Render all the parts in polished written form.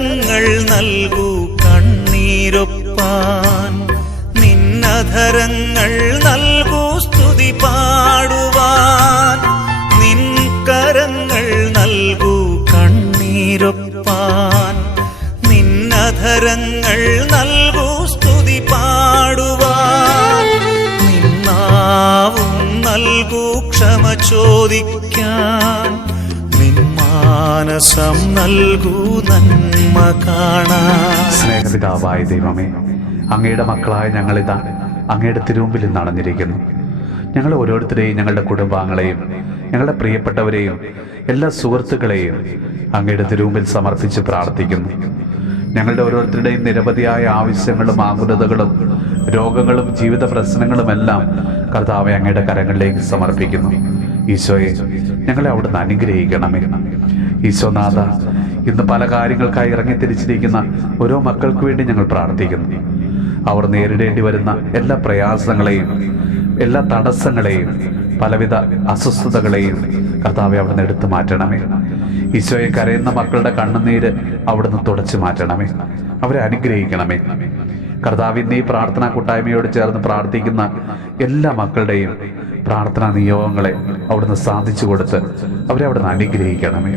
കരങ്ങൾ നൽകൂ കണ്ണീരൊപ്പാൻ, നിന്നധരങ്ങൾ നൽകൂ സ്തുതി പാടുവാൻ. നിൻ കരങ്ങൾ നൽകൂ കണ്ണീരൊപ്പാൻ, നിന്നധരങ്ങൾ നൽകൂ സ്തുതി പാടുവാൻ. നിന്നാവും നൽകൂ ക്ഷമ ചോദിക്കാൻ, മാനസം നൽകൂ നന്മ കാണാൻ. സ്നേഹപിതാവായ ദൈവമേ, അങ്ങയുടെ മക്കളായ ഞങ്ങളിതാ അങ്ങയുടെ തിരുമുമ്പിൽ നടന്നിരിക്കുന്നു. ഞങ്ങൾ ഓരോരുത്തരെയും, ഞങ്ങളുടെ കുടുംബാംഗങ്ങളെയും, ഞങ്ങളുടെ പ്രിയപ്പെട്ടവരെയും എല്ലാ സുഹൃത്തുക്കളെയും അങ്ങയുടെ തിരുമുമ്പിൽ സമർപ്പിച്ച് പ്രാർത്ഥിക്കുന്നു. ഞങ്ങളുടെ ഓരോരുത്തരുടെയും നിരവധിയായ ആവശ്യങ്ങളും ആകുലതകളും രോഗങ്ങളും ജീവിത പ്രശ്നങ്ങളുമെല്ലാം കർത്താവെ അങ്ങയുടെ കരങ്ങളിലേക്ക് സമർപ്പിക്കുന്നു. ഈശോയെ, ഞങ്ങളെ അവിടുന്ന് അനുഗ്രഹിക്കണമേ. ഈശോനാഥ, ഇന്ന് പല കാര്യങ്ങൾക്കായി ഇറങ്ങിത്തിരിച്ചിരിക്കുന്ന ഓരോ മക്കൾക്ക് വേണ്ടി ഞങ്ങൾ പ്രാർത്ഥിക്കുന്നു. അവർ നേരിടേണ്ടി വരുന്ന എല്ലാ പ്രയാസങ്ങളെയും, എല്ലാ തടസ്സങ്ങളെയും, പലവിധ അസ്വസ്ഥതകളെയും കർത്താവെ അവിടുന്ന് എടുത്തു മാറ്റണമേ. ഈശോയെ, കരയുന്ന മക്കളുടെ കണ്ണുനീര് അവിടുന്ന് തുടച്ചു മാറ്റണമേ. അവരെ അനുഗ്രഹിക്കണമേ. കർത്താവ്, ഇന്ന് ഈ പ്രാർത്ഥനാ കൂട്ടായ്മയോട് ചേർന്ന് പ്രാർത്ഥിക്കുന്ന എല്ലാ മക്കളുടെയും പ്രാർത്ഥനാ നിയോഗങ്ങളെ അവിടുന്ന് സാധിച്ചു കൊടുത്ത് അവരെ അവിടുന്ന് അനുഗ്രഹിക്കണമേ.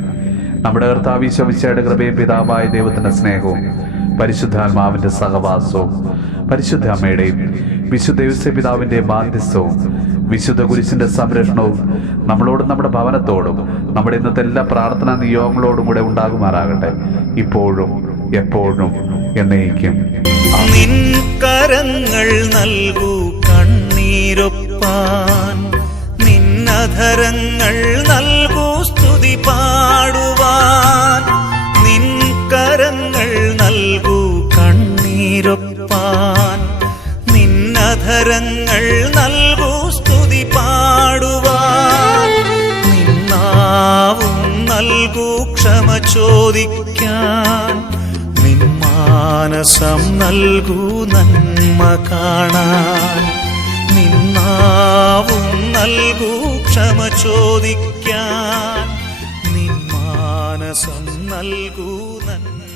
നമ്മുടെ കർത്താവ് ഈശോ മിശിഹായുടെ കൃപയും പിതാവായ ദൈവത്തിന്റെ സ്നേഹവും പരിശുദ്ധാത്മാവിന്റെ സഹവാസവും പരിശുദ്ധ അമ്മയുടെയും വിശുദ്ധ ഔസേപ്പിതാവിന്റെയും മാധ്യസ്ഥവും വിശുദ്ധ കുരിശിന്റെ സംരക്ഷണവും നമ്മളോടും നമ്മുടെ ഭവനത്തോടും നമ്മുടെ ഇന്നത്തെ എല്ലാ പ്രാർത്ഥനാ നിയോഗങ്ങളോടും കൂടെ ഉണ്ടാകുമാറാകട്ടെ, ഇപ്പോഴും എപ്പോഴും എന്നേക്കും. നിൻ കരങ്ങൾ നൽകൂ കണ്ണീരൊപ്പാൻ, നിന്നധരങ്ങൾ നൽകൂ സ്തുതി പാടുവാൻ. നിൻ കരങ്ങൾ നൽകൂ കണ്ണീരൊപ്പാൻ, നിന്നധരങ്ങൾ നൽകൂ സ്തുതി പാടുവാൻ. നിന്നാവും നൽകൂ ക്ഷമ ചോദിക്കാൻ, മാനസം നൽകൂ നന്മ കാണാൻ. നിന്നാവും നൽകൂ ക്ഷമ ചോദിക്കാൻ, നിൻ മാനസം നൽകൂ നന്മ.